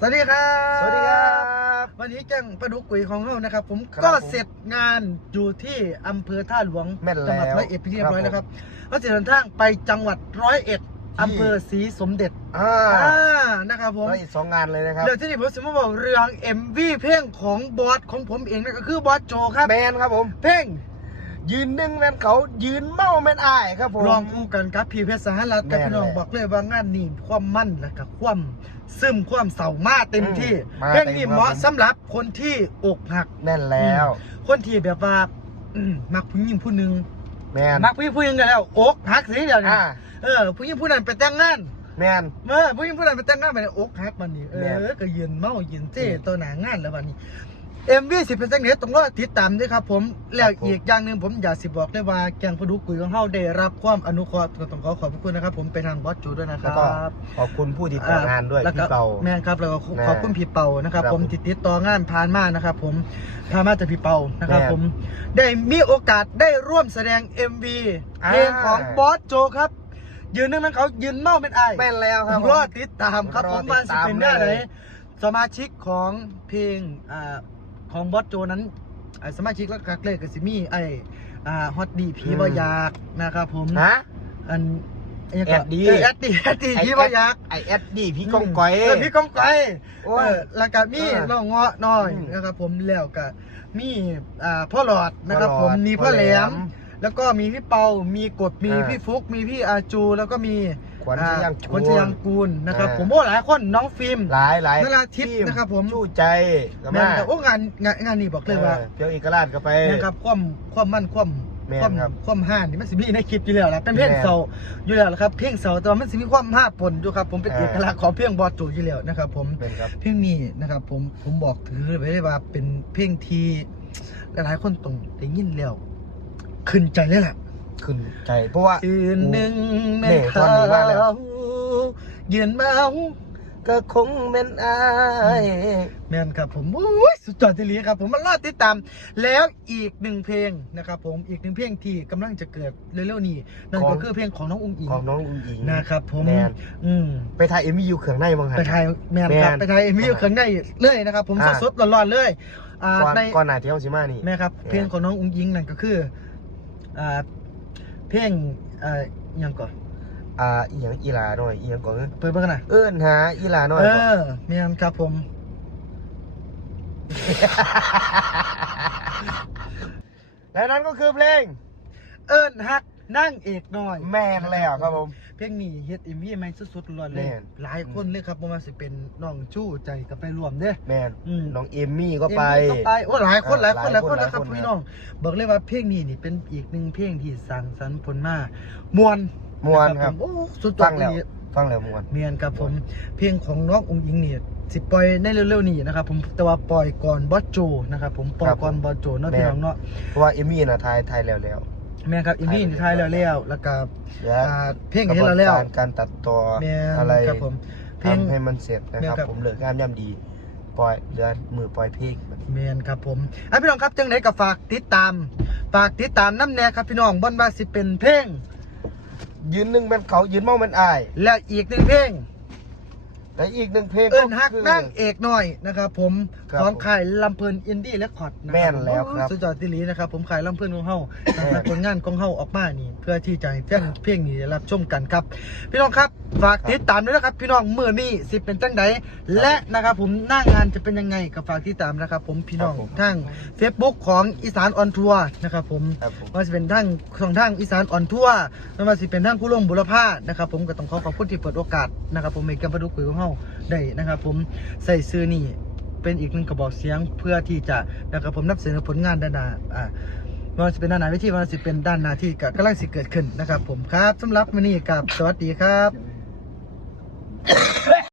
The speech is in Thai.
สวัสดีครับสวัสดีครับ วันนี้แจ้งประดุกกุยของเรานะครับ ผมครับก็ผมเสร็จงานอยู่ที่อำเภอท่าหลวงแม่นจัหวัดแล้วร้อยเอ็ดเป็นที่เรียบร้อยครับแล้วครับก็จะเดินทางไปจังหวัดร้อยเอ็ดอำเภอศรีสมเด็จอ่าอ่านะครับผมแล้วอีกสองงานเลยนะครับ เดี๋ยวที่นี่ผมจะมาบอกเรื่องเอ็มวีเพลงของบอสของผมเองนั่นก็คือบอสโจครับ แมนครับผม เพลง ยืนหนึ่งแมนเขายืนเมาแมนอายครับผมลองคู่กันครับพี่เพชรสหรัฐกับแม่นพี่น้องแหละบอกเลยว่างานนี้ความมั่นและกับความซึมความเศร้ามาเต็มที่อืมมาเพลงนี้เต็มครับเหมาะผมสำหรับคนที่อกหัก แม่นแล้ว คนที่แบบว่าอืมมักผู้หญิงผู้หนึ่งแมนมักผู้หญิงผู้หนึ่งแล้วอกหักสิเดียวนี้อ่าเออผู้หญิงผู้นั้นไปแต่งงานแมนเมื่อผู้หญิงผู้นั้นไปแต่งงานไปเนี่ยอกหักมันนี่เอแม่อนก็ยืนเมายืนเจ้อืมตัวหนางานแล้ววันนี้ เอ็มวีสิเป็นจังเน็ตต้องรอติดตามด้วยครับผมแล้วครับผมอีกอย่างหนึ่งผมอยากสิบอกได้ว่าแกงพดุกุยของเฮาได้รับความอนุเคราะห์ก็ต้องขอขอบพระคุณนะครับ ผมไปทางบอสจูด้วยนะคแล้รัวก็บ ขอบคุณผู้ติดต่องานด้วยแล้วก็พี่เปา แม่นครับแล้วก็ขอนะขอบคุณพี่เปานะครับ ครับผมติดติดต่องานผ่านมานะครับ ผมผ่านมาจากพี่เปานะครับ แม่นผมได้มีโอกาสได้ร่วมแสดง MV อ่า เพลงของบอสโจครับ ยืนนึงนั้นเขายืนเมาเป็นไอแม่นแล้วครับ รอติดตามครับรผอมติดว่าสิตามเป็นได้ไหนเลย สมาชิกของเพลงอ่า ของบอสโจนั้นอ่าสมาชิกแล้วกักเลยกับซิมี่ไออ่าฮอตดีผีบอยากนะครับผมฮะ อันนนี้ก็แอดดีเแอดดีแอดดีผีบอยากไอแอดดี้พี่ก้องก้อยเออพี่ก้องก้อยโอ้ย เออแล้วก็มีเออน้องเงาะน้อยอืม นะครับผมแล้วก็มีอ่าพ่อหลอดนะครับพ่ผอหลมอดมีพ่อแหลพ่อแหลมมแล้วก็มีพี่เปา มีกดมีอ่าพี่ฟุก มีพี่อาจู แล้วก็มีข วัญอ่าชยังขวัญชยังกูลนะครับอ่าผมโอ้หลายคนน้องฟิล์มหลายหลายนราทิพย์นะครับผมชู้ใจกับแม่มานครับโอ้งานงานงานนี้บอกเลยว่าเพียวเอกราชก็ไปนะครับความความมั่นความแม่นความครับความห้านนี่มันสิมีในคลิปอยู่แล้วแหละเป็นเพลงแม่นเสาอยู่แล้วละครับเพลงเสาแต่ว่ามันสิมีความห้าปนอยู่ครับผมเป็นอ่าเอกลักษณ์ของเพลงบอสโจอยู่แล้วนะครับ ผมเป็นครับเพลงนี้นะครับ ผมผมบอกถือไว้เลยว่าเป็นเพลงที่หลายๆคนต้องได้ยินแล้วขึ้นใจเลยแหละ ขึ้นใจเพราะว่า คืนหนึ่งแม่นี่ตเขาอนนี้ว่าแล้ว ยืนเมาก็คงเป็นอายแม่นครับผมโอ้ยสุดยอดทีลีครับ ผมมันรอดติดตาม แล้วอีกหนึ่งเพลงนะครับผมอีกหนึ่งเพลงที่กำลังจะเกิดเร็วๆนี้นั่นก็คือเพลงของน้องอุ้งอิงของน้องอุ้งอิง นะครับผมแม่น อืม ไปถ่ายเอ็มวีอยู่เขื่องในบ้างฮะ ไปถ่ายแมนครับแม่นไปถ่ายเอ็มวีเครื่องในเลยนะครับ ผมอ่า สดๆร้อนๆเลยอ่าก่อนในก่อนหน้าที่เขาสิมานี่ แม่ครับแม่นเพลงของน้องอุ้งยิงนั่นก็คืออ่า เพลงอ่าอิหยังก่อนอ่าอีหยังอีหลาหน่อยอีหยังก่อนเปิดเบิ่งกันนะเอิ้นหาอีหลาหน่อยเอก่อนอแม่นครับผม และนั่นก็คือเพลง เอิ้นฮัก นั่งเอกน้อยแม่นแล้วครับผม เพลงนี้เฮ็ดเอ็มวีใหม่สุดๆร้อนเลย แม่น หลายคนเลยครับบ่ว่าสิเป็นน้องชู้ใจก็ไปร่วมเด้อ แม่นอืม น้องเอมมี่ก็ไป เอ็มวีก็ไปโอ้หลายคนหลายคนหหลาลายยคคนนนะครับหลายคน พี่น้องบอกเลยว่าเพลงนี้นี่เป็นอีกหนึ่งเพลงที่สร้างสรรค์ผลมามวนม่วนครับผมโอ้สุดยอฟัดงแล้วเลยฟังแล้วม่วน เมียนครับผม เพลงของน้ององค์อิงเนี่ยสิปล่อยในเร็วๆนี้นะครับผมแต่ว่าปล่อยก่อนบอสโจนะครับผมปล่อยก่อนบอสโจเนาะพี่น้องเนาะเพราะว่าเอมมี่น่ะถ่ายถ่ายแล้วแล้ว แม่นครับอินดี้ท้ายแล้วแล้วแล้วก็เหลืออ่าเพลงเห็นแล้วแล้วกระบวนการการตัดต่อแม่นอะไรครับผมเพลง ทำให้มันเสร็จนะแม่ครับนครับ ผมเหลืองามย่ำดี ปล่อยเหลือมือปล่อยเพลง เมียนครับผมอะพี่น้องครับจังไหนก็ฝากติดตาม ฝากติดตามน้ำแน่ครับพี่น้องบนว่าสิเป็นเพลง ยืนหนึ่งเป็นเขายืนเมาเป็นอาย และอีกหนึ่งเพลง และอีกหนึ่งเพลงเอิ้นฮักคือ นั่งเอกหน่อยนะครับผมครับของค่ายลำเพลินอินดี้และคอร์ดนะแม่นแล้วครับ สุดยอดติลีนะครับผมขายลำเพลินของเฮาแม่นแต่ผลงานของเฮาออกมานี่เพื่อที่จะให้แฟนเพลงนี้ได้รับชมกันครับ พี่น้องครับฝากติดตามด้วยนะครับ พี่น้องเมื่อนี้สิเป็นจังไดและนะครับผมหน้างานจะเป็นยังไงก็ฝากติดตามนะครับ ผมพี่น้องครับผม ทาง Facebook ของอีสานออนทัวร์นะครับผม ครับผม ว่าจะเป็นทางช่องทางอีสานออนทัวร์ไม่ว่าจะเป็นทางผู้ร่วมบุรพานะครับผมก็ต้องขอขอบคุณที่เปิดโอกาสนะครับผมในการประดุกคุยของเฮาได้นะครับผมใส่ซื้อนี่เป็นอีกหนึ่งกระบอกเสียงเพื่อที่จะนะครับผมนับเสนอผลงานด้านหน้าอ่าว่าจะเป็นด้านหน้าวิธีว่าจะเป็นด้านหน้าที่กำลังสิเกิดขึ้นนะครับผมครับสำหรับวันนี้กับสวัสดีครับ